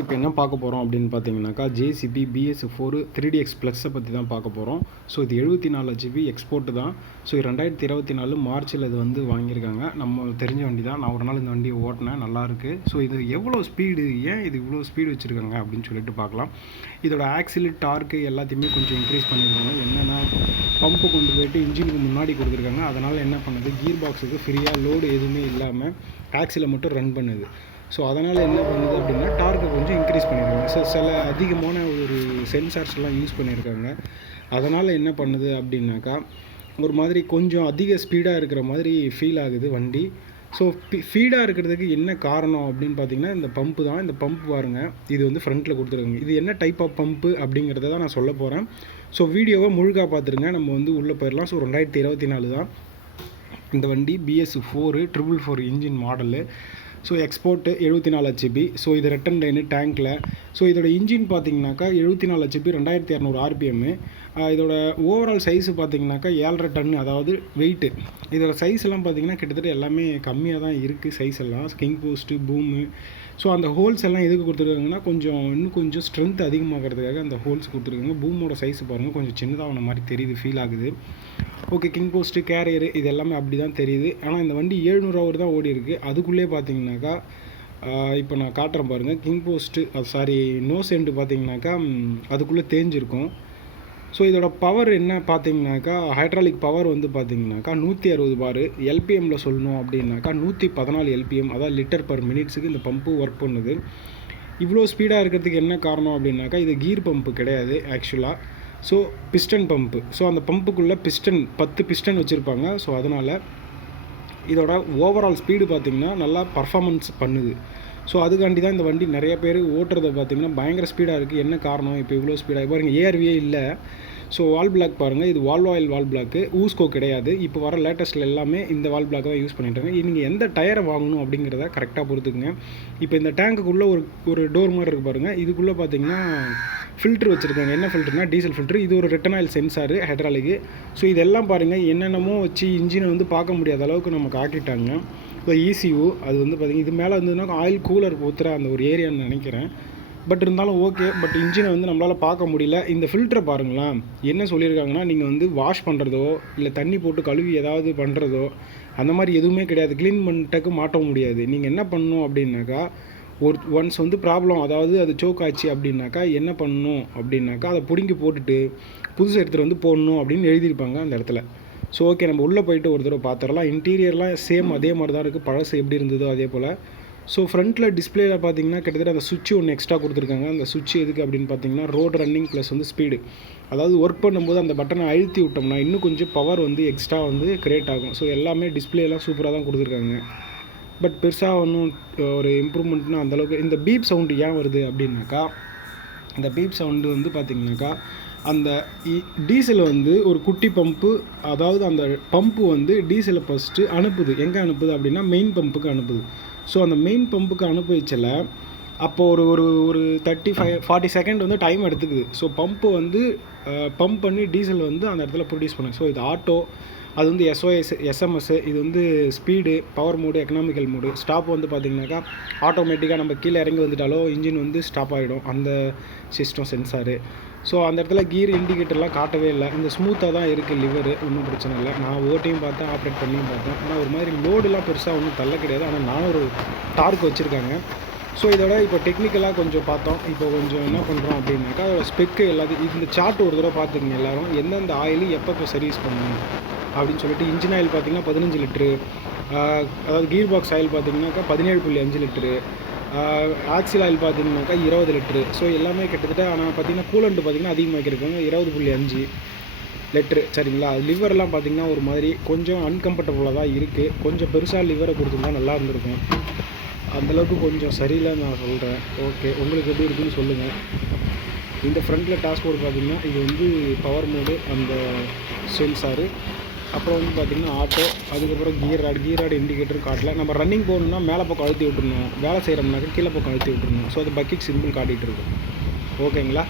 இப்போ என்ன பார்க்க போகிறோம் அப்படின்னு பார்த்தீங்கன்னாக்கா ஜேசிபி BS4 3DX ப்ளஸை பற்றி தான் பார்க்க போகிறோம். ஸோ இது 74 GB எக்ஸ்போர்ட்டு தான். ஸோ 2024 மார்ச்சில் இது வந்து வாங்கியிருக்காங்க. நம்ம தெரிஞ்ச வண்டி தான். நான் ஒரு நாள் இந்த வண்டியை ஓட்டினேன், நல்லாயிருக்கு. ஸோ இது எவ்வளோ ஸ்பீடு, ஏன் இது இவ்வளோ ஸ்பீடு வச்சுருக்காங்க அப்படின்னு சொல்லிட்டு பார்க்கலாம். இதோட ஆக்சில் டார்க்கு எல்லாத்தையுமே கொஞ்சம் இன்க்ரீஸ் பண்ணியிருக்காங்க. என்னென்னா பம்பு கொண்டு போயிட்டு இன்ஜினுக்கு முன்னாடி கொடுத்துருக்காங்க. அதனால் என்ன பண்ணுது, கீர் பாக்ஸுக்கு ஃப்ரீயாக லோடு எதுவுமே இல்லாமல் ஆக்சிலை மட்டும் ரன் பண்ணுது. ஸோ அதனால் என்ன பண்ணுது அப்படின்னா டார்க்கை கொஞ்சம் இன்க்ரீஸ் பண்ணியிருக்காங்க. ஸோ சில அதிகமான ஒரு சென்சார்ஸ்லாம் யூஸ் பண்ணியிருக்காங்க. அதனால் என்ன பண்ணுது அப்படின்னாக்கா ஒரு மாதிரி கொஞ்சம் அதிக ஸ்பீடாக இருக்கிற மாதிரி ஃபீல் ஆகுது வண்டி. ஸோ ஃபீடாக இருக்கிறதுக்கு என்ன காரணம் அப்படின்னு பார்த்தீங்கன்னா இந்த பம்பு தான். இந்த பம்ப் பாருங்கள், இது வந்து ஃப்ரண்ட்டில் கொடுத்துருக்காங்க. இது என்ன டைப் ஆஃப் பம்பு அப்படிங்கிறத தான் நான் சொல்ல போகிறேன். ஸோ வீடியோவை முழுக்காக பார்த்துருங்க, நம்ம வந்து உள்ளே போயிடலாம். ஸோ 2024 தான் இந்த வண்டி. BS4 444 engine model. So export 74 GB. So இது ரிட்டன் லைனு டேங்க்கில். ஸோ இதோட இன்ஜின் பார்த்தீங்கன்னாக்கா 74 GB 2200 RPM. இதோட ஓவரால் சைஸு பார்த்தீங்கன்னாக்கா 7.5 டன், அதாவது வெயிட்டு. இதோட சைஸ் எல்லாம் பார்த்தீங்கன்னா கிட்டத்தட்ட எல்லாமே கம்மியாக தான் இருக்குது சைஸ் எல்லாம். King post, பூமு. ஸோ அந்த ஹோல்ஸ் எல்லாம் எதுக்கு கொடுத்துருக்காங்கன்னா இன்னும் கொஞ்சம் ஸ்ட்ரென்த் அதிகமாகிறதுக்காக அந்த ஹோல்ஸ் கொடுத்துருக்காங்க. பூமோட சைஸ் பாருங்கள், கொஞ்சம் சின்னதான மாதிரி தெரியுது, ஃபீல் ஆகுது. ஓகே, கிங் போஸ்ட்டு, கேரியரு இது எல்லாமே அப்படி தான் தெரியுது. ஆனால் இந்த வண்டி 700 ஹவர் தான் ஓடி இருக்குது. அதுக்குள்ளே பார்த்தீங்கன்னாக்கா இப்போ நான் காட்டுறேன் பாருங்கள். கிங் போஸ்ட்டு நோஸ் எண்டு பார்த்தீங்கன்னாக்கா அதுக்குள்ளே தேஞ்சிருக்கும். ஸோ இதோட பவர் என்ன பார்த்தீங்கன்னாக்கா, ஹைட்ராலிக் பவர் வந்து பார்த்தீங்கன்னாக்கா 160 பார். LPMல சொல்லணும் அப்படின்னாக்கா 114 LPM, அதாவது லிட்டர் பர் மினிட்ஸுக்கு இந்த பம்பு ஒர்க் பண்ணுது. இவ்வளோ ஸ்பீடாக இருக்கிறதுக்கு என்ன காரணம் அப்படின்னாக்கா இது கீர் பம்பு கிடையாது ஆக்சுவலாக. So piston pump. ஸோ அந்த பம்புக்குள்ளே 10 பிஸ்டன் வச்சுருப்பாங்க. ஸோ அதனால் இதோட ஓவரால் ஸ்பீடு பார்த்திங்கன்னா நல்லா பர்ஃபார்மன்ஸ் பண்ணுது. ஸோ அதுக்காண்டி தான் இந்த வண்டி நிறைய பேர் ஓட்டுறதை பார்த்திங்கன்னா பயங்கர ஸ்பீடாக இருக்குது. என்ன காரணம் இப்போ இவ்வளோ ஸ்பீடாக பாருங்கள், ஏஆர்வியே இல்லை. ஸோ வால் பிளாக் பாருங்கள், இது வால்வோ ஆயில் வால் பிளாக்கு, ஊஸ்கோ கிடையாது. இப்போ வர லேட்டஸ்ட்டில் எல்லாமே இந்த வால் பிளாக் தான் யூஸ் பண்ணிட்டாங்க. நீங்கள் எந்த டயரை வாங்கணும் அப்படிங்கிறத கரெக்டாக பொறுத்துக்குங்க. இப்போ இந்த டேங்குக்குள்ளே ஒரு டோர் மாதிரி இருக்குது பாருங்கள். இதுக்குள்ளே பார்த்தீங்கன்னா ஃபில்ட்ரு வச்சுருக்காங்க. என்ன ஃபில்ட்ருனா டீசல் ஃபில்ட்ரு. இது ஒரு return oil sensor hydraulic. So இதெல்லாம் பாருங்கள், என்னென்னமோ வச்சு இன்ஜினை வந்து பார்க்க முடியாத அளவுக்கு நமக்கு ஆக்கிட்டாங்க. இப்போ ECU அது வந்து பார்த்திங்கன்னா இது மேலே இருந்ததுன்னா ஆயில் கூலர் ஊற்றுற அந்த ஒரு ஏரியான்னு நினைக்கிறேன். பட் இருந்தாலும் ஓகே. பட் இன்ஜினை வந்து நம்மளால் பார்க்க முடியல. இந்த ஃபில்டரை பாருங்களேன், என்ன சொல்லியிருக்காங்கன்னா நீங்கள் வந்து வாஷ் பண்ணுறதோ இல்லை தண்ணி போட்டு கழுவி ஏதாவது பண்ணுறதோ அந்த மாதிரி எதுவுமே கிடையாது. க்ளீன் பண்ணிட்டக்கு மாட்ட முடியாது. நீங்கள் என்ன பண்ணணும் அப்படின்னாக்கா ஒன்ஸ் வந்து ப்ராப்ளம், அதாவது அது சோக் ஆச்சு அப்படின்னாக்கா என்ன பண்ணணும் அப்படின்னாக்கா அதை பிடுங்கி போட்டுட்டு புதுசு எடுத்துகிட்டு வந்து போடணும் அப்படின்னு எழுதியிருப்பாங்க அந்த இடத்துல. ஸோ ஓகே, நம்ம உள்ளே போயிட்டு ஒரு தடவை பார்த்துடலாம். இன்டீரியர்லாம் சேம் அதே மாதிரி தான் இருக்குது, பழசு எப்படி இருந்ததோ அதே போல். ஸோ ஃப்ரண்ட்டில் டிஸ்பிளேயில் பார்த்தீங்கன்னா கிட்டத்தட்ட அந்த சுவிட்ச் ஒன்று எக்ஸ்ட்ரா கொடுத்துருக்காங்க. அந்த சுவிட்ச் எதுக்கு அப்படின்னு பார்த்தீங்கன்னா ரோடு ரன்னிங் ப்ளஸ் வந்து ஸ்பீடு, அதாவது ஒர்க் பண்ணும்போது அந்த பட்டனை அழுத்தி விட்டோம்னா இன்னும் கொஞ்சம் பவர் வந்து எக்ஸ்ட்ரா வந்து கிரியேட் ஆகும். ஸோ எல்லாமே டிஸ்பிளேலாம் சூப்பராக தான் கொடுத்துருக்காங்க. பட் பெருசாக ஒன்றும் ஒரு இம்ப்ரூவ்மெண்ட்னா அந்தளவுக்கு. இந்த பீப் சவுண்டு ஏன் வருது அப்படின்னாக்கா, இந்த பீப் சவுண்டு வந்து பார்த்திங்கனாக்கா அந்த டீசல் வந்து ஒரு குட்டி பம்பு, அதாவது அந்த பம்பு வந்து டீசலை ஃபஸ்ட்டு அனுப்புது. எங்கே அனுப்புது அப்படின்னா மெயின் பம்புக்கு அனுப்புது. ஸோ அந்த மெயின் பம்புக்கு அனுப்பிச்சல அப்போது ஒரு 35-40 செகண்ட் வந்து டைம் எடுத்துக்குது. ஸோ பம்பு வந்து பம்ப் பண்ணி டீசல் வந்து அந்த இடத்துல ப்ரொடியூஸ் பண்ணுங்க. ஸோ இது ஆட்டோ, அது வந்து SOS SMS, இது வந்து speed, power mode, economical mode. Stop வந்து பார்த்திங்கனாக்கா ஆட்டோமேட்டிக்காக நம்ம கீழே இறங்கி வந்துட்டாலோ இன்ஜின் வந்து ஸ்டாப் ஆகிடும், அந்த சிஸ்டம் சென்சாரு. ஸோ அந்த இடத்துல கீர் இண்டிகேட்டர்லாம் காட்டவே இல்லை. இந்த ஸ்மூத்தாக தான் இருக்குது லிவரு, ஒன்றும் பிரச்சனை இல்லை. நான் ஓட்டியும் பார்த்தேன், ஆப்ரேட் பண்ணியும் பார்த்தேன். ஆனால் ஒரு மாதிரி லோடுலாம் பெருசாக ஒன்றும் தள்ள கிடையாது. ஆனால் 400 டார்க் வச்சுருக்காங்க. ஸோ இதோட இப்போ டெக்னிக்கலாக கொஞ்சம் பார்த்தோம். இப்போ கொஞ்சம் என்ன பண்ணுறோம் அப்படின்னாக்கா அதோட ஸ்பெக்கு எல்லாத்தையும் இந்த சார்ட் ஒரு தடவை பார்த்துக்குங்க எல்லோரும், எந்தெந்த ஆயில் எப்போ சர்வீஸ் பண்ணணும் அப்படின்னு சொல்லிட்டு. இன்ஜின் ஆயில் பார்த்திங்கன்னா 15 லிட்ரு, அதாவது கீர் பாக்ஸ் ஆயில் பார்த்திங்கனாக்கா 17.5 லிட்ரு, ஆக்சில் ஆயில் பார்த்திங்கனாக்கா 20 லிட்ரு. ஸோ எல்லாமே கிட்டத்தட்ட. ஆனால் பார்த்திங்கன்னா கூலண்ட் பார்த்திங்கன்னா அதிகமாக வைக்கிருக்காங்க, 20.5 லிட்ரு. சரிங்களா. லிவரெலாம் பார்த்திங்கன்னா ஒரு மாதிரி கொஞ்சம் அன்கம்ஃபர்டபுளாக தான் இருக்குது. கொஞ்சம் பெருசாக லிவரை கொடுத்துருந்தா நல்லா இருந்திருக்கும். அந்தளவுக்கு கொஞ்சம் சரியில்லைன்னு நான் சொல்கிறேன். ஓகே, உங்களுக்கு எப்படி இருக்குன்னு சொல்லுங்கள். இந்த ஃப்ரண்ட்டில் டாஸ்போர்ட் பார்த்திங்கன்னா இது வந்து பவர் மோடு, அந்த சென்சாரு. அப்புறம் வந்து பார்த்திங்கன்னா ஆட்டோ, அதுக்கப்புறம் கீர் ராடு இண்டிகேட்டர் காட்டல. நம்ம ரன்னிங் போகணுன்னா மேலே பக்கம் அழுத்தி விட்டுருணும், வேலை செய்கிறோம்னாக்கா கீழே பக்கம் அழுத்தி விட்டுருணும். ஸோ அது பக்கெட் சிம்பிள் காட்டிகிட்டு இருக்கும். ஓகேங்களா.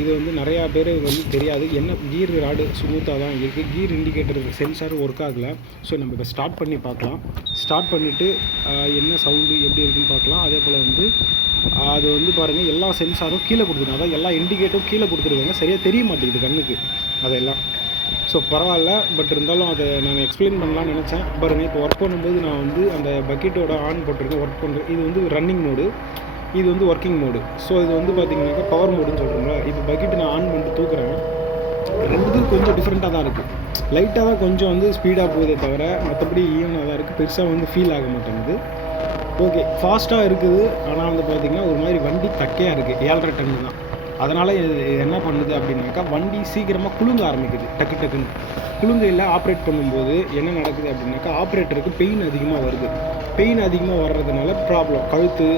இது வந்து நிறையா பேர் வந்து தெரியாது. என்ன கீர் ராடு ஸ்மூத்தாக தான் இருக்குது, கீர் இண்டிகேட்டர் சென்சார் ஒர்க் ஆகலை. ஸோ நம்ம இப்போ ஸ்டார்ட் பண்ணி பார்க்கலாம். ஸ்டார்ட் பண்ணிவிட்டு என்ன சவுண்டு எப்படி இருக்குன்னு பார்க்கலாம். அதே போல் வந்து அது வந்து பாருங்கள் எல்லா சென்சாரும் கீழே கொடுத்துருக்காங்க, அதாவது எல்லா இண்டிகேட்டரும் கீழே கொடுத்துருக்காங்க, சரியாக தெரிய மாட்டேங்குது கண்ணுக்கு அதெல்லாம். ஸோ பரவாயில்ல, பட் இருந்தாலும் அதை நான் எக்ஸ்பிளைன் பண்ணலான்னு நினச்சேன். பாருங்கள் இப்போ ஒர்க் பண்ணும்போது நான் வந்து அந்த பக்கெட்டோட ஆன் போட்டிருக்கேன், ஒர்க் பண்ணுறேன். இது வந்து ரன்னிங் மோடு, இது வந்து ஒர்க்கிங் மோடு. ஸோ இது வந்து பார்த்திங்கனாக்கா பவர் மோடுன்னு சொல்கிறோம்ல. இப்போ பக்கெட்டு நான் ஆன் பண்ணிட்டு தூக்குறேன், ரெண்டுத்துக்கும் கொஞ்சம் டிஃப்ரெண்ட்டாக தான் இருக்குது. லைட்டாக தான் கொஞ்சம் வந்து ஸ்பீடாக போகுதே தவிர மற்றபடி ஈவனாக தான் இருக்குது, பெருசாக வந்து ஃபீல் ஆக மாட்டேங்குது. ஓகே, ஃபாஸ்ட்டாக இருக்குது, ஆனால் வந்து பார்த்திங்கன்னா ஒரு மாதிரி வண்டி தக்கையாக இருக்குது, 7.5 டன் தான். அதனால் என்ன பண்ணுது அப்படின்னாக்கா வண்டி சீக்கிரமாக குலுங்க ஆரம்பிக்குது, டக்கு டக்குன்னு குலுங்கையில் ஆப்ரேட் பண்ணும்போது என்ன நடக்குது அப்படின்னாக்கா ஆப்ரேட்டருக்கு பெயின் அதிகமாக வருது. பெயின் அதிகமாக வர்றதுனால ப்ராப்ளம், கழுத்து,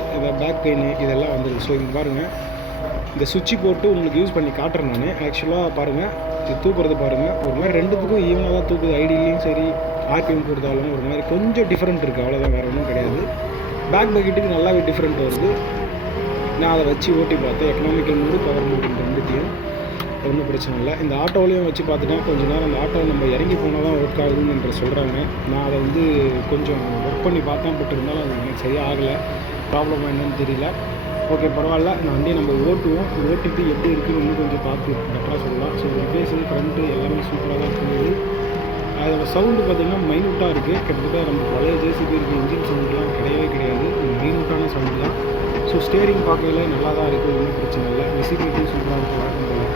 பேக் பெயின் இதெல்லாம் வந்துடுது. ஸோ இங்கே பாருங்கள், இந்த சுவிட்சு போட்டு உங்களுக்கு யூஸ் பண்ணி காட்டுறேன் நான். ஆக்சுவலாக பாருங்கள், இது தூக்குறது பாருங்கள், ஒரு மாதிரி ரெண்டுத்துக்கும் ஈவனாக தான் தூக்குது. ஐடியிலையும் சரி ஆர்பிஎம் கொடுத்தாலும் ஒரு மாதிரி கொஞ்சம் டிஃப்ரெண்ட் இருக்குது, அவ்வளோதான், வேறு ஒன்றும் கிடையாது. பேக் பக்கெட்டுக்கு நல்லாவே டிஃப்ரெண்ட் வருது. நான் அதை வச்சு ஓட்டி பார்த்தேன், எக்கனாமிக்கல் மோடு, பவர் மோடு ரெண்டுத்தையும், ஒன்றும் பிரச்சனை இல்லை. இந்த ஆட்டோவிலையும் வச்சு பார்த்துட்டேன், கொஞ்சம் நேரம் அந்த ஆட்டோ நம்ம இறங்கி போனால் தான் ஒர்க் ஆகுதுன்னு என்று சொல்கிறாங்க. நான் அதை வந்து கொஞ்சம் ஒர்க் பண்ணி பார்த்தேன், பட் இருந்தாலும் அது எனக்கு சரியாக ஆகலை, ப்ராப்ளம் என்னன்னு தெரியல. ஓகே பரவாயில்ல, இந்த வண்டியை நம்ம ஓட்டுவோம், ஓட்டிட்டு எப்படி இருக்குன்னு இன்னும் கொஞ்சம் பார்த்து பெட்டராக சொல்லலாம். ஸோ ரிப்பேஸு ஃப்ரண்ட்டு எல்லாமே சூப்பராக தான் இருக்குது. அதோட சவுண்டு பார்த்திங்கன்னா மைனூட்டாக இருக்குது, கிட்டத்தட்ட நம்ம பழைய ஜேசிபி இருக்குது இன்ஜின் சவுண்டுலாம் கிடையாது, மைனூட்டான சவுண்டு தான். ஸோ ஸ்டேரிங் பார்க்கல நல்லா தான் இருக்குது, ஒன்றும் பிரச்சனை இல்லை. விசிபிலிட்டி சூப்பராக இருக்குது, வழக்கம் போல்.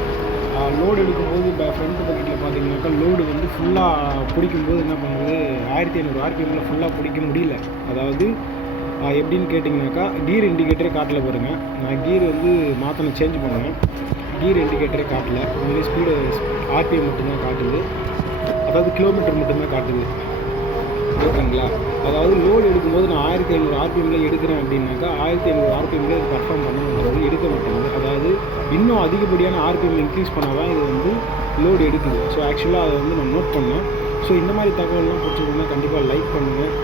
லோடு எடுக்கும்போது ஃப்ரண்ட் பக்கெட்டில் பார்த்தீங்கன்னாக்கா லோடு வந்து ஃபுல்லாக பிடிக்கும்போது என்ன பண்ணுறது, 1500 ஆர்பிஎம்மில் ஃபுல்லாக பிடிக்க முடியல. அதாவது எப்படின்னு கேட்டிங்கனாக்கா கீர் இண்டிகேட்டரே காட்டல பாருங்கள். நான் கீர் வந்து மாற்றணும், சேஞ்ச் பண்ணுவேன், கீர் இண்டிகேட்டரே காட்டல, ஒன்லி ஸ்பீடு ஆர்பிஎம் மட்டும்தான் காட்டுது, அதாவது கிலோமீட்டர் மட்டும்தான் காட்டுது. ஓகேங்களா, அதாவது லோடு எடுக்கும்போது நான் 1500 ஆர்பிஎம்மில் எடுக்கிறேன் அப்படின்னாக்கா 1500 ஆர்பிஎம்மில் இது பர்ஃபார்ம் பண்ண மாட்டேங்குது, எடுக்க மாட்டேங்குது. அதாவது இன்னும் அதிகப்படியான ஆர்பிஎம் இன்க்ரீஸ் பண்ணால் தான் இது வந்து லோடு எடுக்குது. ஸோ ஆக்சுவலாக அதை வந்து நான் நோட் பண்ணேன். ஸோ இந்த மாதிரி தகவல்லாம் பிடிச்சிருந்தா கண்டிப்பாக லைக் பண்ணுங்கள்.